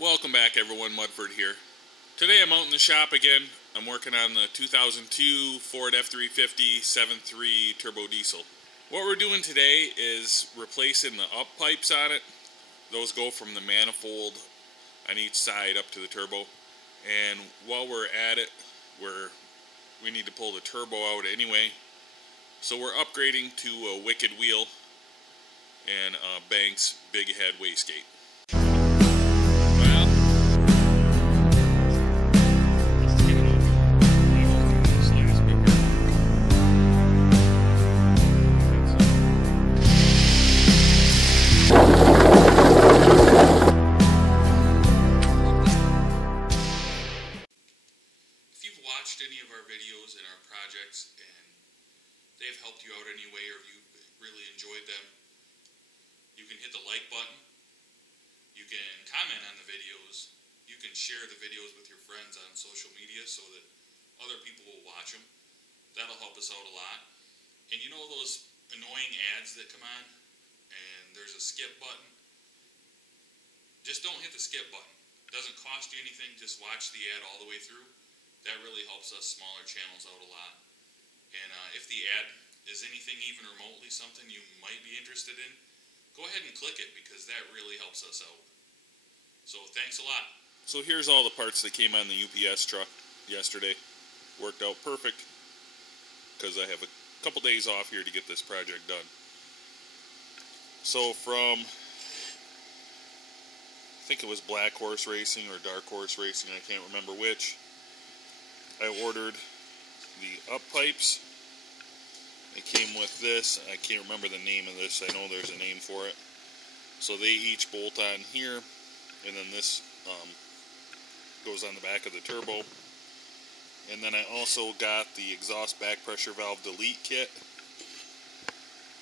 Welcome back everyone, Mudford here. Today I'm out in the shop again. I'm working on the 2002 Ford F350 7.3 turbo diesel. What we're doing today is replacing the up pipes on it. Those go from the manifold on each side up to the turbo. And while we're at it, we need to pull the turbo out anyway. So we're upgrading to a wicked wheel and a Banks Big Head Wastegate. Any of our videos and our projects and they've helped you out anyway, or you really enjoyed them, you can hit the like button, you can comment on the videos, you can share the videos with your friends on social media so that other people will watch them. That'll help us out a lot. And you know those annoying ads that come on and there's a skip button? Just don't hit the skip button. It doesn't cost you anything, just watch the ad all the way through. That really helps us smaller channels out a lot. And if the ad is anything even remotely something you might be interested in, go ahead and click it because that really helps us out. So thanks a lot. So here's all the parts that came on the UPS truck yesterday. Worked out perfect because I have a couple days off here to get this project done. So from, I think it was Black Horse Racing or Dark Horse Racing, I can't remember which, I ordered the up pipes. It came with this. I can't remember the name of this. I know there's a name for it. So they each bolt on here, and then this goes on the back of the turbo. And then I also got the exhaust back pressure valve delete kit.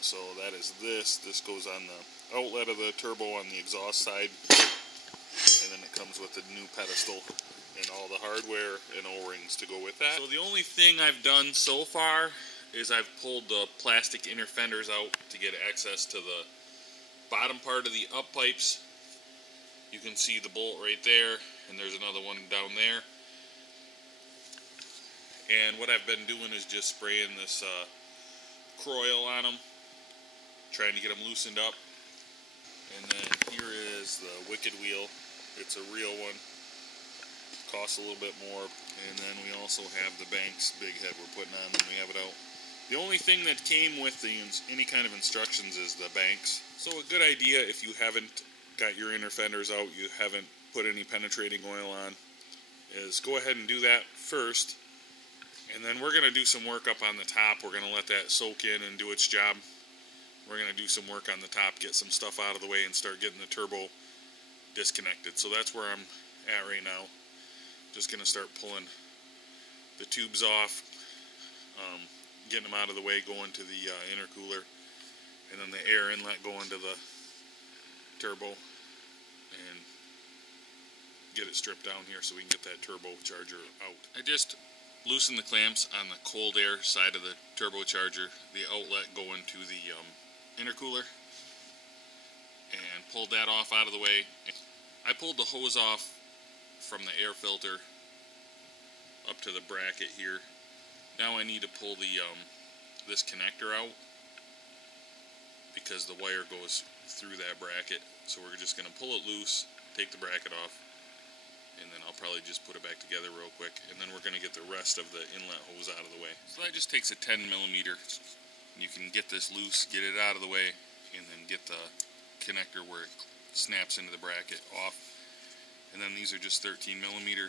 So that is this. This goes on the outlet of the turbo on the exhaust side, and then it comes with the new pedestal and all the hardware and O-rings to go with that. So the only thing I've done so far is I've pulled the plastic inner fenders out to get access to the bottom part of the up pipes. You can see the bolt right there, and there's another one down there. And what I've been doing is just spraying this Croil on them, trying to get them loosened up. And then here is the wicked wheel. It's a real one. Costs a little bit more, and then we also have the Banks Big Head we're putting on when we have it out. The only thing that came with any kind of instructions is the Banks. So a good idea if you haven't got your inner fenders out, you haven't put any penetrating oil on, is go ahead and do that first, and then we're going to do some work up on the top. We're going to let that soak in and do its job. We're going to do some work on the top, get some stuff out of the way, and start getting the turbo disconnected. So that's where I'm at right now. Just going to start pulling the tubes off, getting them out of the way, going to the intercooler, and then the air inlet going to the turbo, and get it stripped down here so we can get that turbocharger out. I just loosened the clamps on the cold air side of the turbocharger, the outlet going to the intercooler, and pulled that off out of the way. I pulled the hose off from the air filter up to the bracket here. Now I need to pull the this connector out because the wire goes through that bracket. So we're just going to pull it loose, take the bracket off, and then I'll probably just put it back together real quick, and then we're going to get the rest of the inlet hose out of the way. So that just takes a 10 millimeter. You can get this loose, get it out of the way, and then get the connector where it snaps into the bracket off. And then these are just 13 millimeter.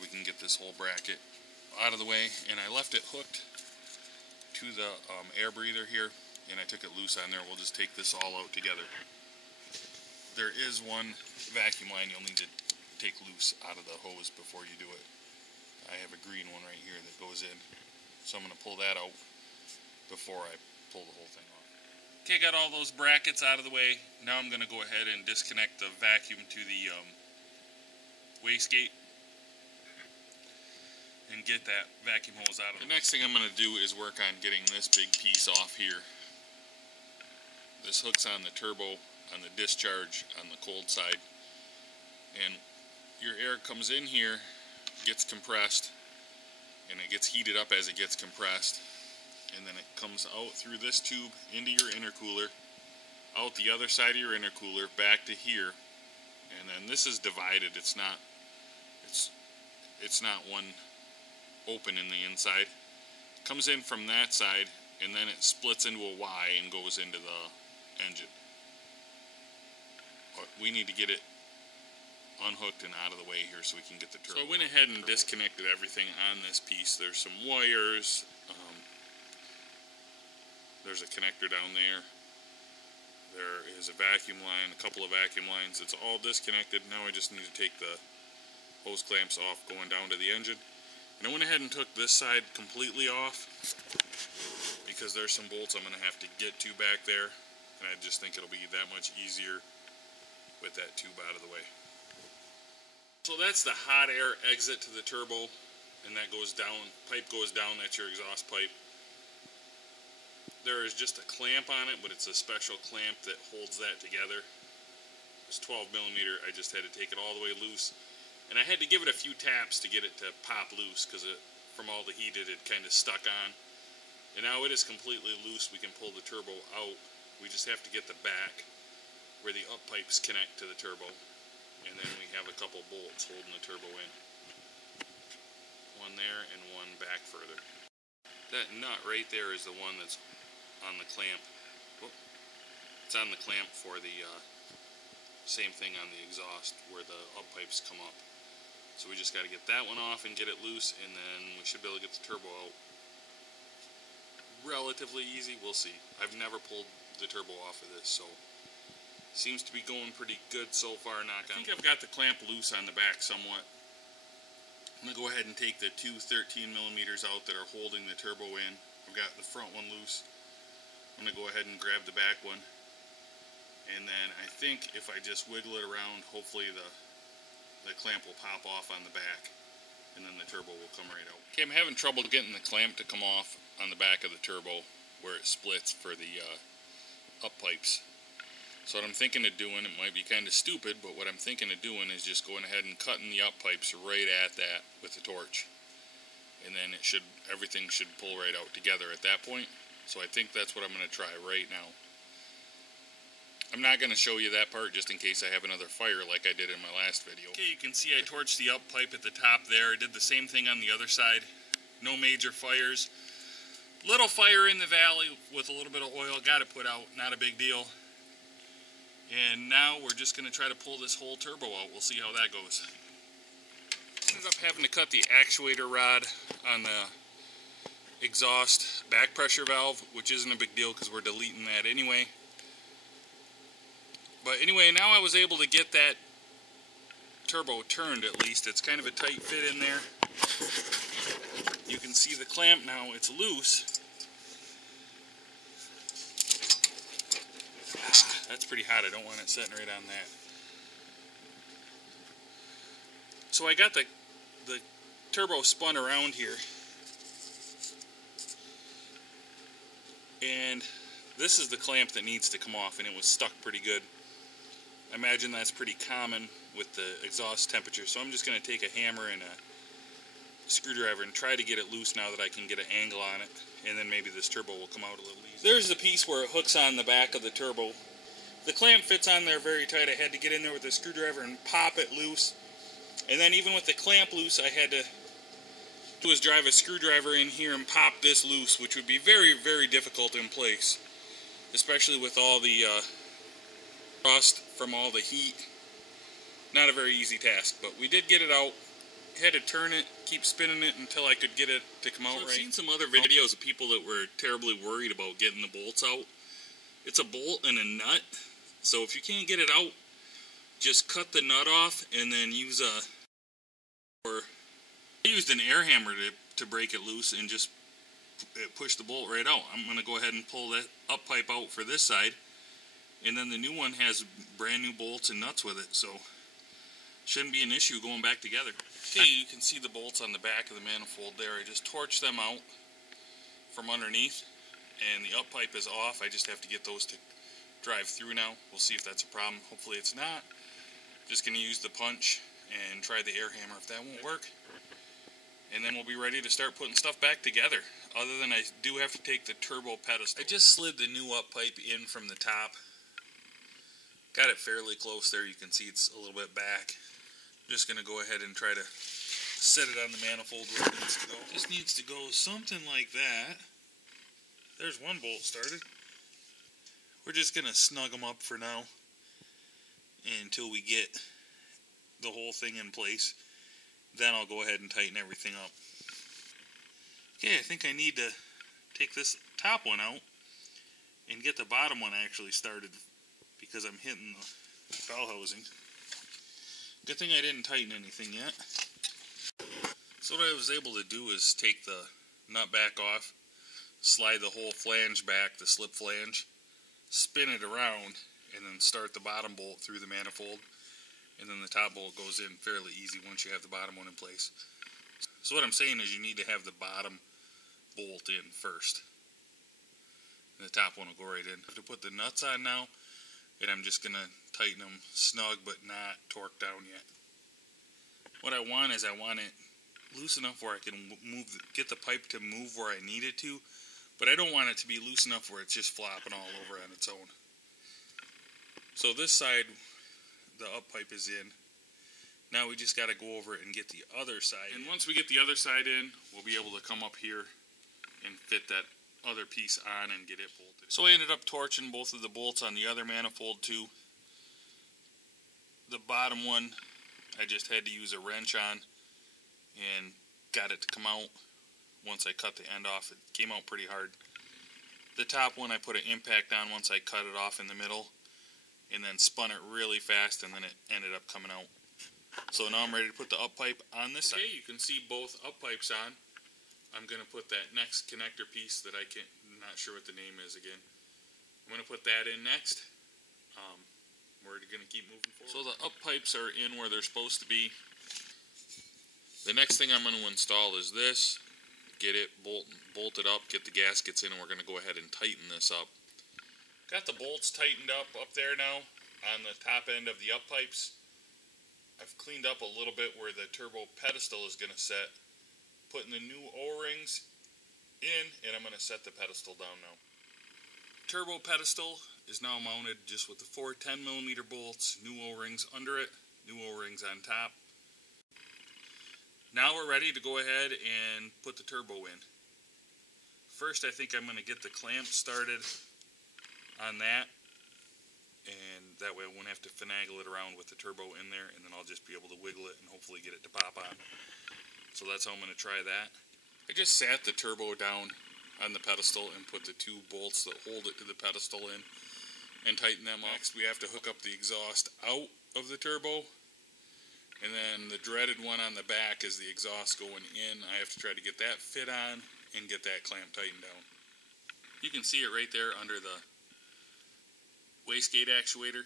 We can get this whole bracket out of the way. And I left it hooked to the air breather here, and I took it loose on there. We'll just take this all out together. There is one vacuum line you'll need to take loose out of the hose before you do it. I have a green one right here that goes in. So I'm going to pull that out before I pull the whole thing off. Okay, got all those brackets out of the way. Now I'm going to go ahead and disconnect the vacuum to the wastegate and get that vacuum hose out of it. The next thing I'm going to do is work on getting this big piece off here. This hooks on the turbo on the discharge on the cold side, and your air comes in here, gets compressed, and it gets heated up as it gets compressed, and then it comes out through this tube into your intercooler, out the other side of your intercooler, back to here, and then this is divided. It's not one open in the inside. It comes in from that side, and then it splits into a Y and goes into the engine. But we need to get it unhooked and out of the way here so we can get the turbo. So I went ahead and disconnected everything on this piece. There's some wires. There's a connector down there. There is a vacuum line, a couple of vacuum lines. It's all disconnected. Now I just need to take the hose clamps off going down to the engine. And I went ahead and took this side completely off because there's some bolts I'm going to have to get to back there. And I just think it'll be that much easier with that tube out of the way. So that's the hot air exit to the turbo, and that goes down, pipe goes down, that's your exhaust pipe. There is just a clamp on it, but it's a special clamp that holds that together. It's 12 millimeter, I just had to take it all the way loose. And I had to give it a few taps to get it to pop loose, because from all the heat it had kind of stuck on. And now it is completely loose, we can pull the turbo out. We just have to get the back, where the up pipes connect to the turbo. And then we have a couple bolts holding the turbo in. One there and one back further. That nut right there is the one that's on the clamp. Whoop. It's on the clamp for the same thing on the exhaust where the up pipes come up. So we just got to get that one off and get it loose, and then we should be able to get the turbo out relatively easy. We'll see. I've never pulled the turbo off of this, so seems to be going pretty good so far, knock on. I think I've got the clamp loose on the back somewhat. I'm going to go ahead and take the two 13 millimeters out that are holding the turbo in. I've got the front one loose. I'm going to go ahead and grab the back one. And then I think if I just wiggle it around, hopefully the clamp will pop off on the back. And then the turbo will come right out. Okay, I'm having trouble getting the clamp to come off on the back of the turbo where it splits for the up pipes. So what I'm thinking of doing, it might be kind of stupid, but what I'm thinking of doing is just going ahead and cutting the up pipes right at that with the torch. And then everything should pull right out together at that point. So I think that's what I'm going to try right now. I'm not going to show you that part just in case I have another fire like I did in my last video. Okay, you can see I torched the up pipe at the top there. I did the same thing on the other side. No major fires. Little fire in the valley with a little bit of oil. Got it put out. Not a big deal. And now we're just going to try to pull this whole turbo out. We'll see how that goes. Ended up having to cut the actuator rod on the exhaust back pressure valve, which isn't a big deal because we're deleting that anyway. But anyway, now I was able to get that turbo turned at least. It's kind of a tight fit in there. You can see the clamp now, it's loose. That's pretty hot. I don't want it sitting right on that. So I got the turbo spun around here. And this is the clamp that needs to come off, and it was stuck pretty good. I imagine that's pretty common with the exhaust temperature, so I'm just going to take a hammer and a screwdriver and try to get it loose now that I can get an angle on it, and then maybe this turbo will come out a little easier. There's the piece where it hooks on the back of the turbo. The clamp fits on there very tight. I had to get in there with a screwdriver and pop it loose. And then even with the clamp loose, I had to do is drive a screwdriver in here and pop this loose, which would be very, very difficult in place, especially with all the rust from all the heat. Not a very easy task, but we did get it out. Had to turn it, keep spinning it until I could get it to come out right. I've seen some other videos of people that were terribly worried about getting the bolts out. It's a bolt and a nut, so if you can't get it out, just cut the nut off and then use I used an air hammer to break it loose and just push the bolt right out. I'm going to go ahead and pull that up pipe out for this side, and then the new one has brand new bolts and nuts with it, so shouldn't be an issue going back together. Okay, you can see the bolts on the back of the manifold there. I just torched them out from underneath, and the up pipe is off. I just have to get those to drive through now. We'll see if that's a problem. Hopefully it's not. Just going to use the punch and try the air hammer if that won't work. And then we'll be ready to start putting stuff back together. Other than I do have to take the turbo pedestal. I just slid the new up pipe in from the top. Got it fairly close there. You can see it's a little bit back. I'm just going to go ahead and try to set it on the manifold where it needs to go. Just needs to go something like that. There's one bolt started. We're just going to snug them up for now until we get the whole thing in place. Then I'll go ahead and tighten everything up. Okay, I think I need to take this top one out and get the bottom one actually started because I'm hitting the bell housing. Good thing I didn't tighten anything yet. So what I was able to do is take the nut back off, slide the whole flange back, the slip flange, spin it around, and then start the bottom bolt through the manifold. And then the top bolt goes in fairly easy once you have the bottom one in place. So what I'm saying is you need to have the bottom bolt in first. And the top one will go right in. I have to put the nuts on now, and I'm just going to tighten them snug but not torqued down yet. What I want is I want it loose enough where I can get the pipe to move where I need it to, but I don't want it to be loose enough where it's just flopping all over on its own. So this side, the up pipe is in. Now we just got to go over it and get the other side. And once we get the other side in, we'll be able to come up here and fit that other piece on and get it bolted. So I ended up torching both of the bolts on the other manifold too. The bottom one, I just had to use a wrench on and got it to come out. Once I cut the end off, it came out pretty hard. The top one I put an impact on once I cut it off in the middle, and then spun it really fast, and then it ended up coming out. So now I'm ready to put the up pipe on this side. Okay, you can see both up pipes on. I'm going to put that next connector piece that I'm not sure what the name is again. I'm going to put that in next. We're going to keep moving forward. So the up pipes are in where they're supposed to be. The next thing I'm going to install is this. Get it bolted up, get the gaskets in, and we're going to go ahead and tighten this up. Got the bolts tightened up there now on the top end of the up pipes. I've cleaned up a little bit where the turbo pedestal is going to set. Putting the new O-rings in, and I'm going to set the pedestal down now. Turbo pedestal is now mounted just with the 4 10mm bolts, new O-rings under it, new O-rings on top. Now we're ready to go ahead and put the turbo in. First, I think I'm going to get the clamp started on that, and that way I won't have to finagle it around with the turbo in there, and then I'll just be able to wiggle it and hopefully get it to pop on. So that's how I'm going to try that. I just sat the turbo down on the pedestal and put the 2 bolts that hold it to the pedestal in and tighten them up. Next we have to hook up the exhaust out of the turbo, and then the dreaded one on the back is the exhaust going in. I have to try to get that fit on and get that clamp tightened down. You can see it right there under the wastegate actuator.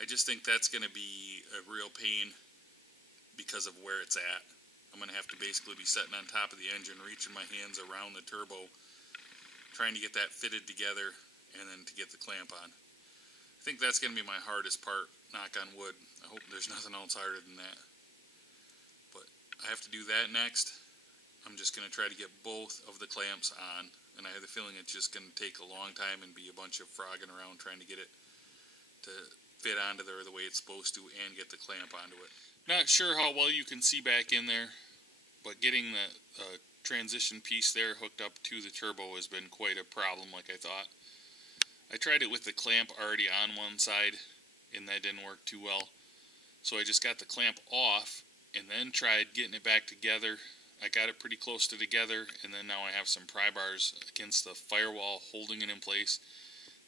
I just think that's going to be a real pain because of where it's at. I'm going to have to basically be sitting on top of the engine, reaching my hands around the turbo, trying to get that fitted together, and then to get the clamp on. I think that's going to be my hardest part, knock on wood. I hope there's nothing else harder than that. But I have to do that next. I'm just going to try to get both of the clamps on, and I have the feeling it's just going to take a long time and be a bunch of frogging around trying to get it to fit onto there the way it's supposed to and get the clamp onto it. Not sure how well you can see back in there, but getting the transition piece there hooked up to the turbo has been quite a problem like I thought. I tried it with the clamp already on one side, and that didn't work too well. So I just got the clamp off and then tried getting it back together. I got it pretty close to together, and then now I have some pry bars against the firewall holding it in place.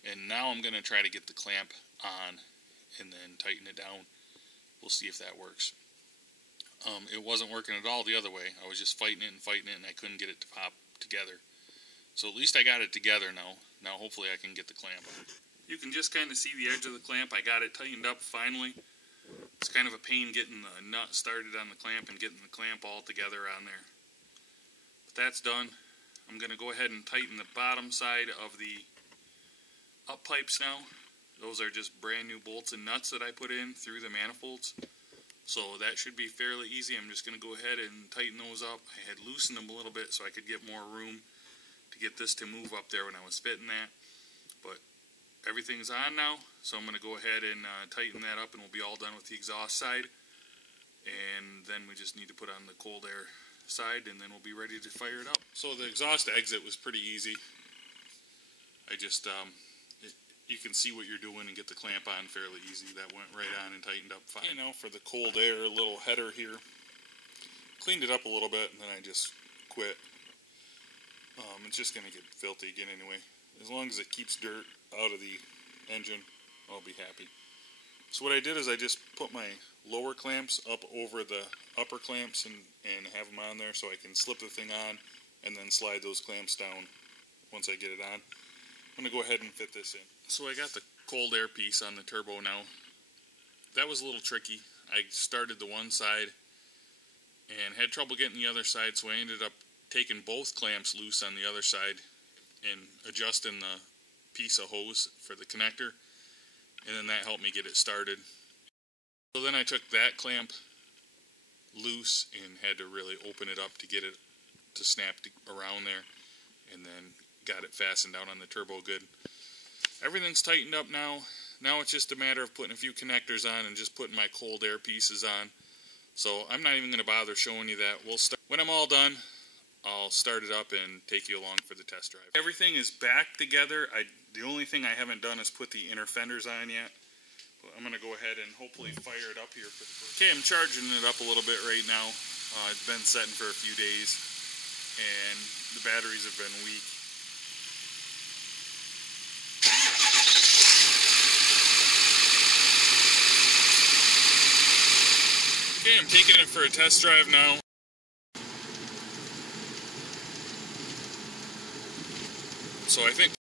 And now I'm going to try to get the clamp on and then tighten it down. We'll see if that works. It wasn't working at all the other way. I was just fighting it, and I couldn't get it to pop together. So at least I got it together now. Now hopefully I can get the clamp on. You can just kind of see the edge of the clamp. I got it tightened up finally. It's kind of a pain getting the nut started on the clamp and getting the clamp all together on there. But that's done. I'm going to go ahead and tighten the bottom side of the up pipes now. Those are just brand new bolts and nuts that I put in through the manifolds. So that should be fairly easy. I'm just going to go ahead and tighten those up. I had loosened them a little bit so I could get more room to get this to move up there when I was fitting that. But everything's on now, so I'm going to go ahead and tighten that up, and we'll be all done with the exhaust side. And then we just need to put on the cold air side, and then we'll be ready to fire it up. So the exhaust exit was pretty easy. I just, you can see what you're doing and get the clamp on fairly easy. That went right on and tightened up fine. You know, for the cold air little header here, cleaned it up a little bit, and then I just quit. It's just going to get filthy again anyway. As long as it keeps dirt out of the engine, I'll be happy. So what I did is I just put my lower clamps up over the upper clamps and have them on there so I can slip the thing on and then slide those clamps down once I get it on. I'm going to go ahead and fit this in. So I got the cold air piece on the turbo now. That was a little tricky. I started the one side and had trouble getting the other side, so I ended up taking both clamps loose on the other side and adjusting the piece of hose for the connector, and then that helped me get it started. So then I took that clamp loose and had to really open it up to get it to snap around there, and then got it fastened down on the turbo good. Everything's tightened up now. Now it's just a matter of putting a few connectors on and just putting my cold air pieces on. So I'm not even going to bother showing you that. We'll start when I'm all done. I'll start it up and take you along for the test drive. Everything is back together. The only thing I haven't done is put the inner fenders on yet. But I'm going to go ahead and hopefully fire it up here for the first. Okay, I'm charging it up a little bit right now. It's been setting for a few days, and the batteries have been weak. Okay, I'm taking it for a test drive now. So I think